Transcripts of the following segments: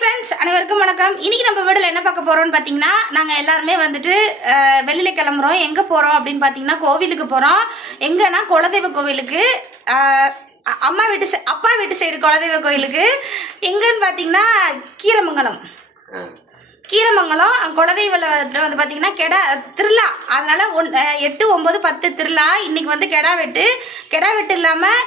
Friends, அனைவருக்கும் வணக்கம். இன்னைக்கு நம்ம வீடியோல என்ன பார்க்க போறோம்னு பாத்தீங்கன்னா, நாங்க எல்லாருமே வந்துட்டு வெளியில கிளம்புறோம். எங்க போறோம் அப்படின்னு பாத்தீங்கன்னா, கோவிலுக்கு போறோம். எங்கன்னா குலதெய்வ கோவிலுக்கு. அப்பா வீட்டு சைடு குலதெய்வ கோயிலுக்கு. எங்கன்னு பாத்தீங்கன்னா கீரமங்கலம் குலதெய்வல வந்து பார்த்தீங்கன்னா திருவிழா. அதனால 8, 9, 10 திருவிழா. இன்னைக்கு வந்து கெடா வெட்டு இல்லாமல்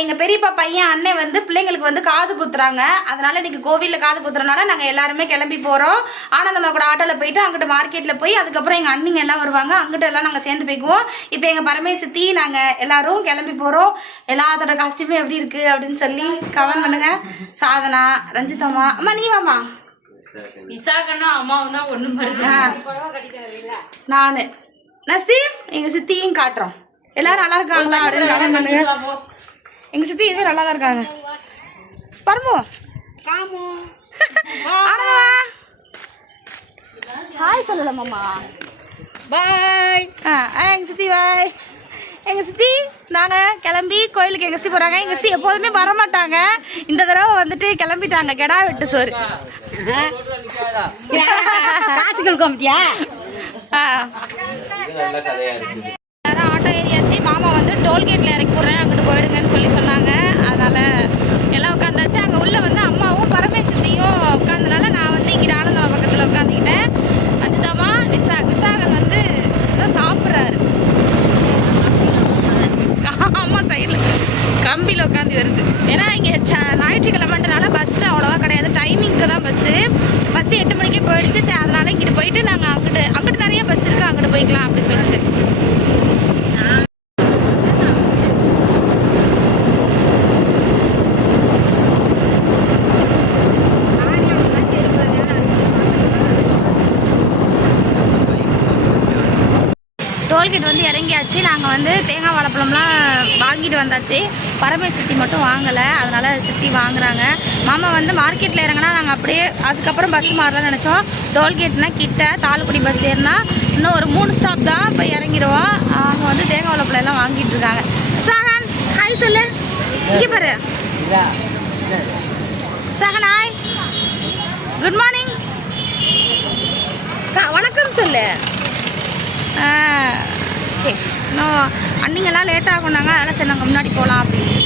எங்கள் பெரியப்பா பையன் அண்ணன் வந்து பிள்ளைங்களுக்கு வந்து காது குத்துறாங்க. அதனால இன்னைக்கு கோவிலில் காது குத்துறனால நாங்கள் எல்லாருமே கிளம்பி போகிறோம். ஆனந்தம்மா கூட ஆட்டோவில் போயிட்டு அங்கிட்ட மார்க்கெட்டில் போய் அதுக்கப்புறம் எங்கள் அண்ணிங்க எல்லாம் வருவாங்க. அங்கிட்ட எல்லாம் நாங்கள் சேர்ந்து போய்க்குவோம். இப்போ எங்கள் பரமேசுத்தி நாங்கள் எல்லாரும் கிளம்பி போகிறோம். எல்லாத்தோட காஸ்டியூமே எப்படி இருக்குது அப்படின்னு சொல்லி கமெண்ட் பண்ணுங்க. சாதனா, ரஞ்சிதம்மா, அம்மா நீ வாமா. விசாகன்னா அம்மாவும் தான் ஒண்ணு மாதிரி. நான் நஸ்தி எங்க சித்தியும் காட்டுறோம். எல்லாரும் நல்லா இருக்காங்களா அப்படின்னு. எங்க சித்தி இதுவே நல்லா தான் இருக்காங்க. பரமு ஹாய் சொல்லலாமாம்மா. பாய். எங்க சித்தி பாய். எங்கள் சித்தி நாங்கள் கிளம்பி கோயிலுக்கு எங்கள் சித்தி போகிறாங்க. எங்கள் சித்தி எப்போதுமே வரமாட்டாங்க. இந்த தடவை வந்துட்டு கிளம்பிட்டாங்க. கெடா வெட்டு சோறு காய்ச்சிக்கல் காமிட்டியா? ஆட்டோ ஏறியாச்சு. மாமா வந்து டோல்கேட்டில் இறக்கி விட்றேன், அங்கிட்டு போயிடுங்கன்னு சொல்லி சொன்னாங்க. அதனால் எல்லாம் உட்காந்தாச்சு. அங்கே உள்ள வந்து அம்மாவும் பரமேஸ்வரியும் உட்காந்தனால நான் வந்து இங்கிட்ட ஆனந்தமா பக்கத்தில் உட்காந்துக்கிட்டேன். அதுதாம்மா விசாகன் வந்து சாப்பிட்றாரு. அம்மா சைடில் கம்பியில் உட்காந்து வருது. ஏன்னா இங்கே ஞாயிற்றுக்கிழமைன்றனால பஸ்ஸு அவ்வளோவா கிடையாது. டைமிங்க்கு தான் பஸ்ஸு 8 மணிக்கே போயிடுச்சு. சரி, அதனால இங்கிட்டு போயிட்டு நாங்கள் அங்கிட்டு நிறைய பஸ் இருக்குது, அங்கிட்டு போய்க்கலாம் அப்படி சொல்லிட்டு. டோல்கேட் வந்து இறங்கியாச்சு. நாங்கள் வந்து தேங்காய் வாழைப்பழம்லாம் வாங்கிட்டு வந்தாச்சு. பரமேசுத்தி மட்டும் வாங்கலை, அதனால் சித்தி வாங்குறாங்க. மாமா வந்து மார்க்கெட்டில் இறங்கினா நாங்கள் அப்படியே அதுக்கப்புறம் பஸ் மாறலாம்னு நினச்சோம். டோல்கேட்னா கிட்ட தாலுக்குடி பஸ் ஏறினா இன்னும் ஒரு 3 ஸ்டாப் தான், இப்போ இறங்கிடுவோம். அவங்க வந்து தேங்காய் வாழைப்பழம் எல்லாம் வாங்கிட்டு இருக்காங்க. சஹன் ஹாய் சொல்லு. இங்கே பாரு சஹன் ஹாய், குட் மார்னிங், வணக்கம் சொல்லு. இன்னும் அன்னிங்கெல்லாம் லேட்டாக கொண்டாங்க. அதனால் சரி நாங்கள் முன்னாடி போகலாம் அப்படின்ட்டு.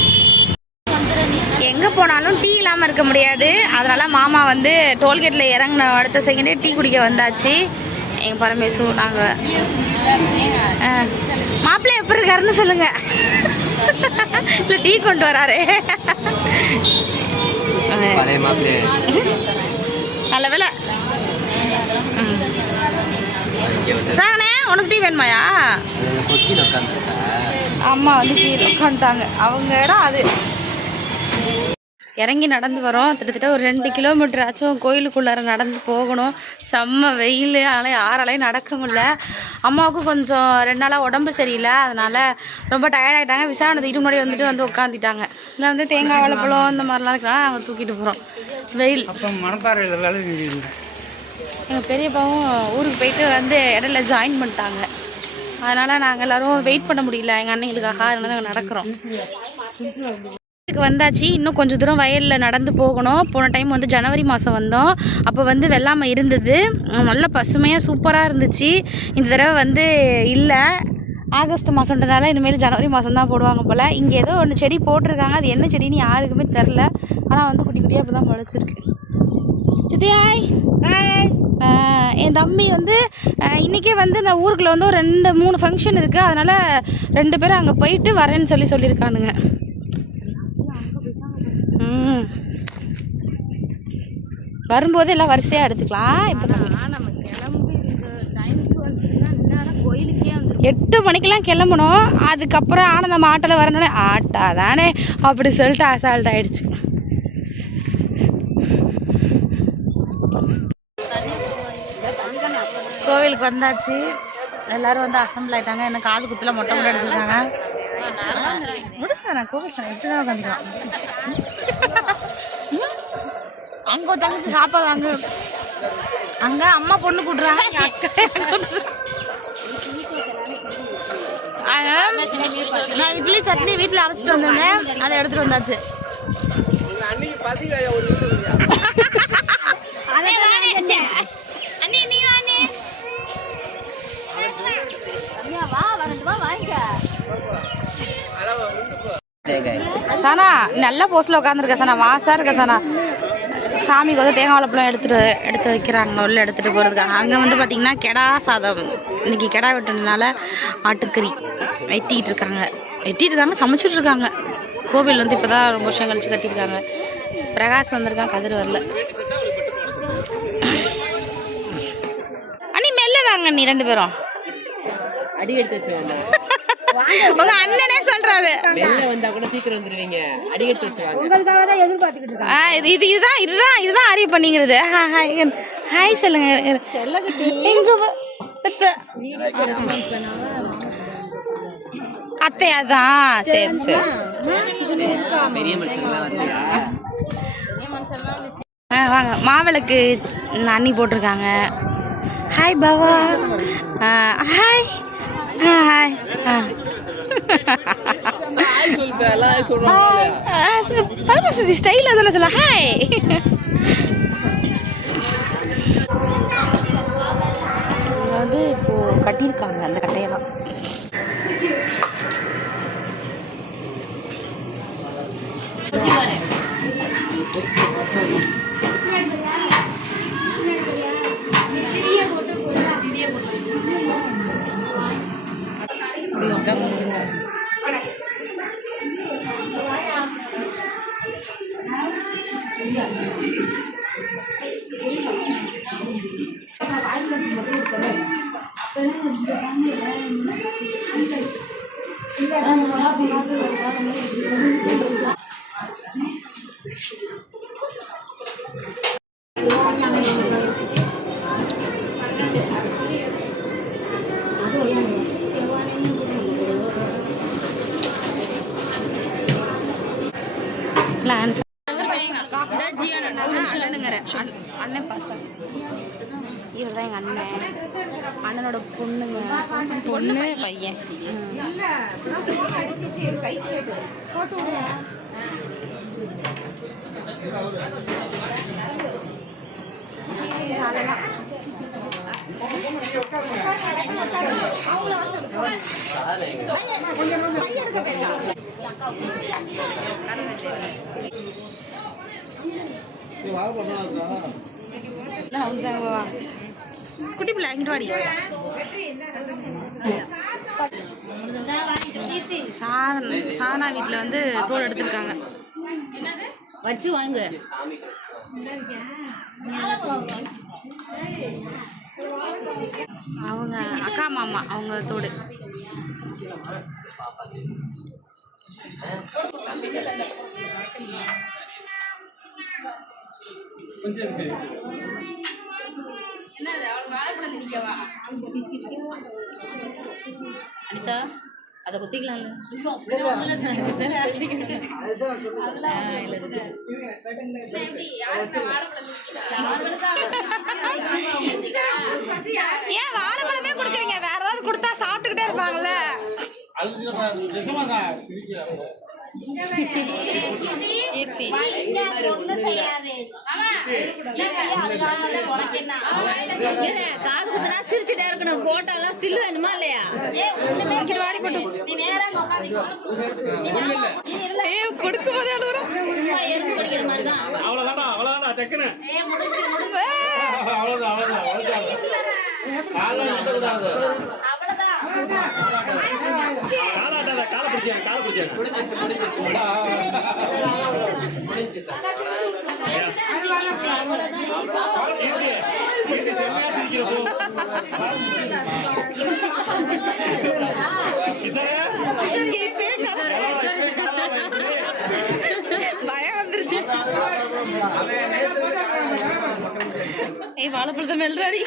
எங்கே போனாலும் டீ இல்லாமல் இருக்க முடியாது. அதனால் மாமா வந்து டோல்கேட்டில் இறங்கின அடுத்த செகண்டே டீ குடிக்க வந்தாச்சு. எங்கள் பரமேசு நாங்கள் மாப்பிள்ளை எப்படி இருக்காருன்னு சொல்லுங்கள். இல்லை டீ கொண்டு வராரு. நல்ல வேலை. சாகனே உனக்கு டீ வேணுமாயா? அம்மா வந்து கீழே உட்காந்துட்டாங்க. அவங்க இடம் அது. இறங்கி நடந்து வரோம். கிட்டத்தட்ட ஒரு 2 கிலோமீட்டர் ஆச்சும் கோயிலுக்குள்ளார நடந்து போகணும். செம்ம வெயில், ஆனால் யாராலையும் நடக்க முடியல. அம்மாவுக்கு கொஞ்சம் 2 நாளாக உடம்பு சரியில்லை, அதனால் ரொம்ப டயர்டாகிட்டாங்க. விசாரணத்துக்கு முன்னாடி வந்துட்டு வந்து உட்காந்துட்டாங்க. இல்லை வந்து தேங்காய் வாழைப்பழம் இந்த மாதிரிலாம் இருக்கலாம், நாங்கள் தூக்கிட்டு போகிறோம். வெயில். எங்கள் பெரியப்பாவும் ஊருக்கு போயிட்டு வந்து இடையில ஜாயின் பண்ணிட்டாங்க. அதனால் நாங்கள் எல்லோரும் வெயிட் பண்ண முடியல எங்கள் அண்ணங்களுக்காக. அதனால நாங்கள் நடக்கிறோம். இதுக்கு வந்தாச்சு. இன்னும் கொஞ்சம் தூரம் வயலில் நடந்து போகணும். போன டைம் வந்து ஜனவரி மாதம் வந்தோம். அப்போ வந்து வெள்ளாமை இருந்தது, நல்ல பசுமையாக சூப்பராக இருந்துச்சு. இந்த தடவை வந்து இல்லை, ஆகஸ்ட் மாதம்ன்றனால இனிமேல் ஜனவரி மாதம் தான் போடுவாங்க போல். இங்கே ஏதோ ஒன்று செடி போட்டிருக்காங்க, அது என்ன செடின்னு யாருக்குமே தெரில. ஆனால் வந்து குட்டி குட்டியாக இப்போ தான் முளைச்சிருக்கு. சித்தி ஹாய். என் தம்பி வந்து இன்றைக்கே வந்து இந்த ஊருக்குள்ளே வந்து ஒரு 2-3 ஃபங்க்ஷன் இருக்குது. அதனால் 2 பேரும் அங்கே போயிட்டு வரேன்னு சொல்லியிருக்கானுங்க. வரும்போது எல்லாம் வரிசையாக எடுத்துக்கலாம். இப்போ நம்ம கிளம்பி இந்த டைமுக்கு வந்துட்டுனா இன்னும் கோயிலுக்கே வந்து 8 மணிக்கெலாம் கிளம்பணும். அதுக்கப்புறம் ஆனந்தம் ஆட்டோவில் வரணுன்னே ஆட்டா தானே அப்படி சொல்லிட்டு அசால்ட் ஆகிடுச்சு. கோவிலுக்கு வந்தாச்சு. எல்லோரும் வந்து அசம்பிள் ஆகிட்டாங்க. என்ன காது குத்தில் மொட்டை மொட்டை அடிச்சிருக்காங்க. முடிச்சா கோவில் இப்படி தான் உட்காந்துக்கலாம். அங்கே தங்கிட்டு சாப்பாடு வாங்க. அங்கே அம்மா பொண்ணு கூட்டுறாங்க. நான் இட்லி சட்னி வீட்டில் அரைச்சிட்டு வந்திருந்தேன், அதை எடுத்துகிட்டு வந்தாச்சு. சானா நல்ல போஸ்டில் உட்காந்துருக்க சானா, மாசாக இருக்க சானா. சாமிக்கு வந்து தேங்காய் வாழைப்பழம் எடுத்து வைக்கிறாங்க உள்ள எடுத்துகிட்டு போகிறதுக்காக. அங்கே வந்து பார்த்திங்கன்னா கெடா சாதம், இன்றைக்கி கெடா வெட்டினால ஆட்டுக்கறி வெட்டிகிட்டு இருக்காங்க, சமைச்சிட்டு இருக்காங்க. கோவில் வந்து இப்போ தான் ரொம்ப வருஷம் கழிச்சு கட்டியிருக்காங்க. பிரகாஷ் வந்திருக்கான், கதிர் வரல. அண்ணி மெல்ல வாங்க, நீ 2 பேரும் அடி எடுத்து வச்சுவாங்க. உங்க அண்ணனே சொல்றாரு வெளில வந்தா கூட சீக்கிரம் வந்துருவீங்க, அடி எடுத்து வச்சுவாங்க. உங்களுக்காக தான் எதிர்பார்த்துக்கிட்டு இருக்கேன். இதுதான் அறிவு பண்ணிங்கிறது. ஹாய் சொல்லுங்க. அத்தையா தான். சரி சரி. பெரிய மனுஷங்களாம் வந்தியா? வாங்க. மாவிளக்கு அண்ணி போட்டிருக்காங்க. ஹாய் பாவா. Hi hi. ஸ்டைல் அதெல்லாம் சொல்ல. ஹாய். வந்து இப்போ கட்டியிருக்காங்க அந்த கட்டையெல்லாம். அண்ணன் பாசம். இவர் தான் எங்கள் அண்ணனோட பொண்ணு பையன். குட்டி பிள்ளை அங்கிட்டு வாடி. சாதனா வீட்டில் வந்து தோல் எடுத்திருக்காங்க. வச்சு வாங்க. அவங்க அக்கா மாமா அவங்க தோடு. அனிதா அதை குத்திக்கலாம்ல. ஏன் வாழைப்பழமே கொடுக்குறீங்க? வேற ஏதாவது கொடுத்தா சாப்பிட்டுக்கிட்டே இருப்பாங்கல்ல. காது குத்துனா சிரிச்சுட்டே இருக்கணும். போட்டோ எல்லாம் ஸ்டில் வேணுமா இல்லையா? கொடுக்கும் போதே அழுகுறோம். எறும்பு படிக்கிற மாதிரிதான். பயம் வந்துருச்சு. ஏய் வாழைப்பழத்தை மெல்றாடி.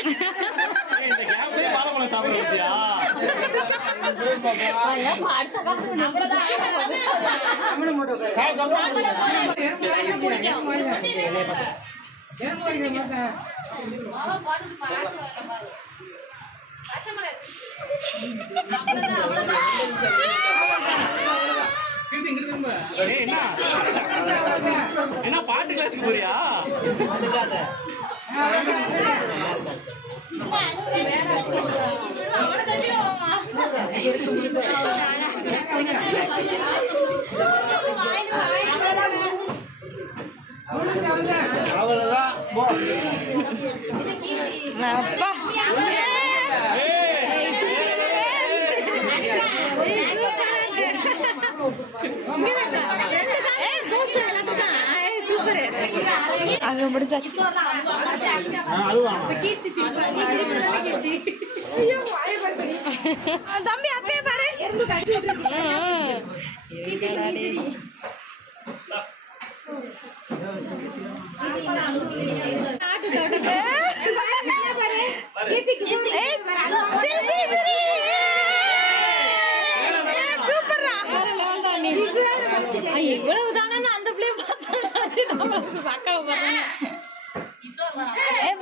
என்ன பாட்டு கிளாஸுக்கு போறியா? அப்பா அங்க முடிஞ்சாச்சு. தம்பி அத்தைய பாரு. இவ்வளவு தானே அந்த பிள்ளைய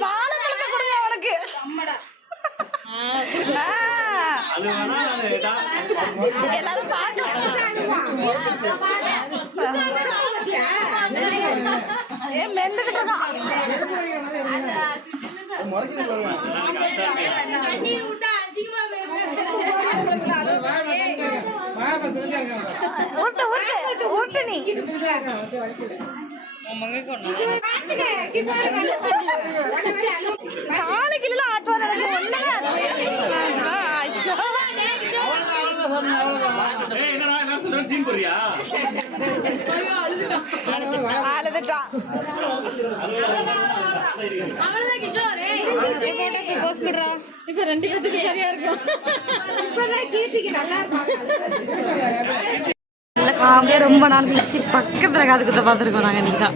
வாழைப்பழத்தை கொடுங்க அவனுக்கு. எல்லாரும் காலைக்குள்ள ஆட்டுவாங்க. அழுதுட்டான். இப்ப 2 பேத்துக்கு சரியா இருக்கும். காமெடியா ரொம்ப நாள் கழிச்சு பக்கத்துல காது குத்த பாத்துருக்கோம் நாங்க. இன்னைக்கு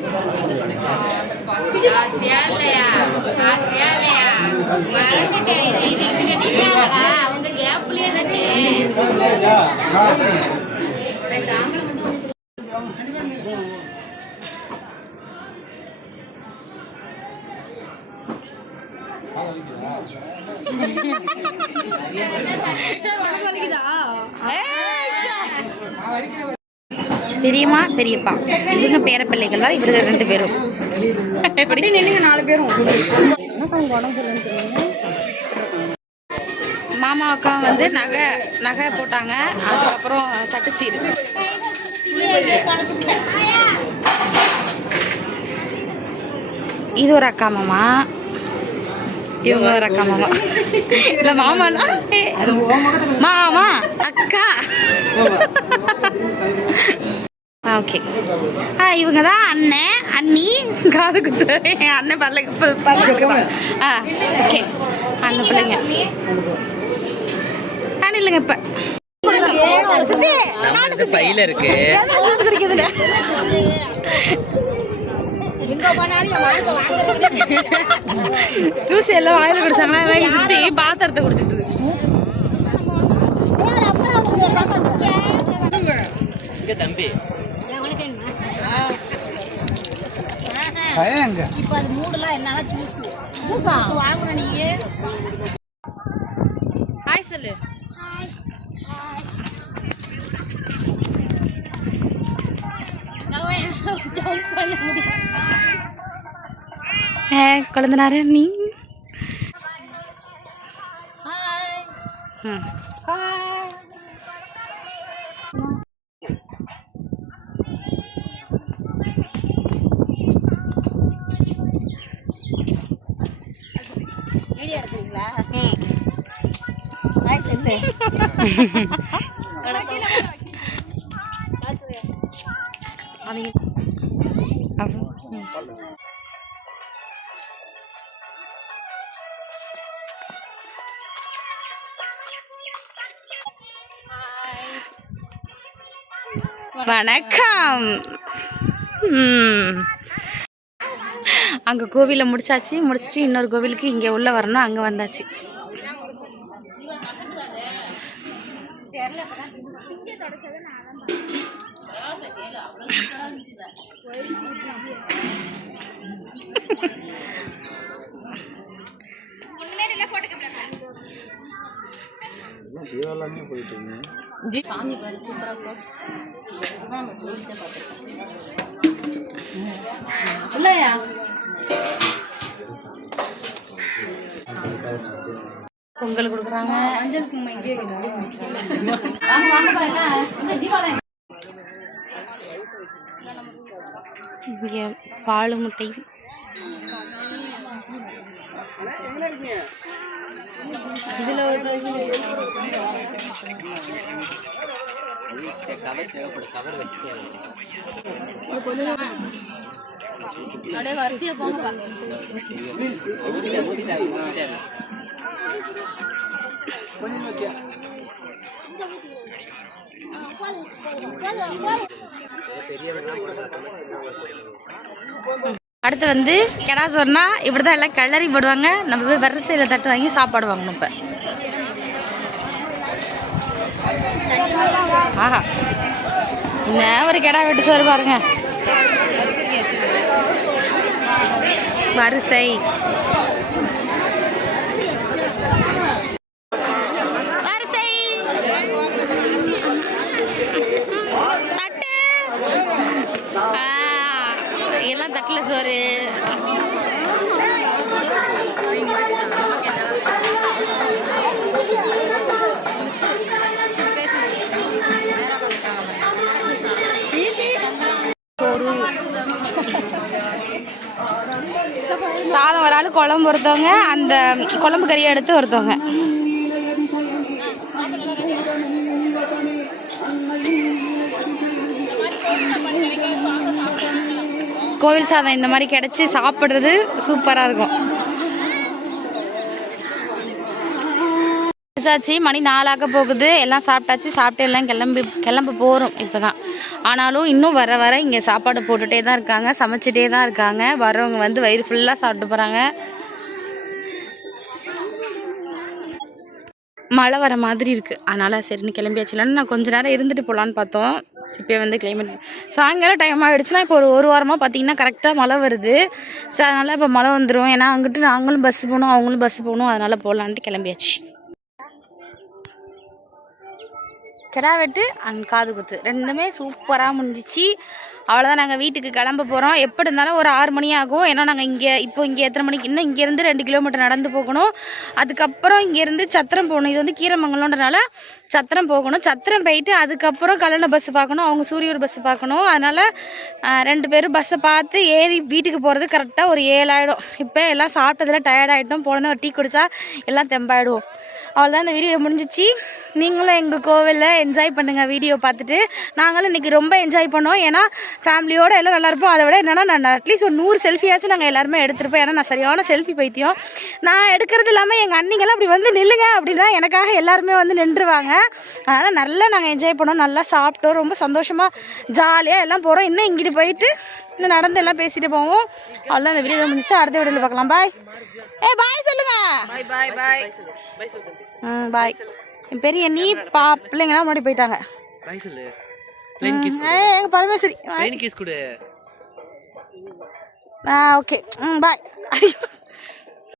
பெரியம்மா பெரியப்பா இவங்க பேர பிள்ளைகள் தான். இவர்கள் 2 பேரும் எப்படி நினைங்க 4 பேரும். மாமா அக்கா வந்து நகை போட்டாங்க. அதுக்கப்புறம் தட்டு சீரு. இது ஒரு அக்கா மாமா, இவங்க ஒரு அக்கா மாமா. இல்ல மாமானா மாமா அக்கா. ஓகே. இவங்க தான் அண்ணன் அண்ணி. காது குத்து என் அண்ணன் பல்லுக்கு. ஓகே அண்ணன் பிள்ளைங்க. இல்லைங்க இப்ப பையில இருக்கு. ஜூஸ் குடிக்குதுங்க. ஜூஸ் எல்லாம் வாயில குடிச்சாங்கன்னா சுத்தி பாத்திரத்தை குடிச்சிட்டு தம்பி இப்ப அது மூடலாம் என்னால ஜூஸ் வாங்கணும். நீ ஹாய் சொல்லு. குழந்தனாரு நீ. வீடியோ எடுத்துறீங்களா? வணக்கம். அங்கே கோவிலில் முடிச்சாச்சு. முடிச்சுட்டு இன்னொரு கோவிலுக்கு இங்கே உள்ள வரணும். அங்கே வந்தாச்சு. இல்லையா பொங்கல் கொடுக்குறாங்க. இங்கே பால் முட்டை, இதில் அப்படியே வரிசையாக போங்கப்பா. அடுத்து வந்து கெடா சோறுனா இப்படி தான் எல்லாம் கிளறி போடுவாங்க. நம்ம போய் வரிசையில் தட்டு வாங்கி சாப்பாடு வாங்கணும். இப்போ ஆஹா, என்ன ஒரு கெடா வெட்டு சோறு பாருங்க. வரிசை வரிசை தட்டு, எல்லாம் தட்டில் சோறு. சாதம் ஒரு ஆள் குழம்பு ஒருத்தவங்க, அந்த குழம்பு கறியை எடுத்து ஒருத்தவங்க. கோவில் சாதம் இந்த மாதிரி கிடச்சி சாப்பிட்றது சூப்பராக இருக்கும். சாச்சி மணி 4 போகுது. எல்லாம் சாப்பிட்டாச்சு. சாப்பிட்டு எல்லாம் கிளம்ப போகிறோம் இப்போ தான். ஆனாலும் இன்னும் வர வர இங்கே சாப்பாடு போட்டுகிட்டே தான் இருக்காங்க, சமைச்சிட்டே தான் இருக்காங்க. வரவங்க வந்து வயிறு ஃபுல்லாக சாப்பிட்டு போகிறாங்க. மழை வர மாதிரி இருக்குது. அதனால் சரின்னு கிளம்பியாச்சுலான்னு நான் கொஞ்சம் நேரம் இருந்துட்டு போகலான்னு பார்த்தோம். இப்போ வந்து கிளைமேட் சாயங்காலம் டைம் ஆகிடுச்சுன்னா இப்போ ஒரு வாரமாக பார்த்திங்கன்னா கரெக்டாக மழை வருது. ஸோ அதனால் இப்போ மழை வந்துடும். ஏன்னா அங்கிட்டு நாங்களும் பஸ்ஸு போகணும், அவங்களும் பஸ்ஸு போகணும். அதனால் போகலான்ட்டு கிளம்பியாச்சு. கிடா வெட்டு அண்ட் காது குத்து ரெண்டுமே சூப்பராக முடிஞ்சிச்சு. அவ்வளோதான், நாங்கள் வீட்டுக்கு கிளம்ப போகிறோம். எப்படி இருந்தாலும் ஒரு 6 மணி ஆகும். ஏன்னா நாங்கள் இங்கே எத்தனை மணிக்கு, இன்னும் இங்கேருந்து 2 கிலோமீட்டர் நடந்து போகணும். அதுக்கப்புறம் இங்கேருந்து சத்திரம் போகணும். இது வந்து கீரமங்கலம்ன்றனால சத்திரம் போகணும். சத்திரம் போயிட்டு அதுக்கப்புறம் கல்லணை பஸ்ஸு பார்க்கணும், அவங்க சூரியூர் பஸ்ஸு பார்க்கணும். அதனால் 2 பேரும் பஸ்ஸை பார்த்து ஏறி வீட்டுக்கு போகிறது கரெக்டாக ஒரு 7 ஆகிடும். இப்போ எல்லாம் சாப்பிட்டதில் டயர்டாகிட்டோம். போனோன்னா ஒரு டீ குடித்தா எல்லாம் தெம்பாயிடுவோம். அவ்வளோதான், இந்த வீடியோ முடிஞ்சிச்சு. நீங்களும் எங்கள் கோவிலில் என்ஜாய் பண்ணுங்கள் வீடியோ பார்த்துட்டு. நாங்களும் இன்றைக்கி ரொம்ப என்ஜாய் பண்ணோம். ஏன்னா ஃபேமிலியோடு எல்லாம் நல்லாயிருப்போம். அதை விட என்னென்னா நான் அட்லீஸ்ட் ஒரு 100 செல்ஃபியாச்சும் நாங்கள் எல்லாருமே எடுத்துருப்போம். ஏன்னா நான் சரியான செல்ஃபி பைத்தியம். நான் எடுக்கிறது இல்லாமல் எங்கள் அண்ணிங்கெல்லாம் அப்படி வந்து நில்லுங்க அப்படின்னா எனக்காக எல்லாருமே வந்து நின்றுவாங்க. அதனால் நல்லா நாங்கள் என்ஜாய் பண்ணோம், நல்லா சாப்பிட்டோம், ரொம்ப சந்தோஷமாக ஜாலியாக எல்லாம் போகிறோம். இன்னும் இங்கிட்டு போயிட்டு இன்னும் நடந்து எல்லாம் பேசிட்டு போவோம். அவ்வளோதான், இந்த வீடியோ முடிஞ்சிச்சு. அடுத்த வீடியோவில் பார்க்கலாம். பாய். பாய் சொல்லுங்க. பாய் பாய் பாய் பாய். என் பெரிய நீ பிள்ளைங்கலாம் முன்னாடி போயிட்டாங்க. எங்க பரமேஸ்வரி கிஸ் கொடு. Okay bye.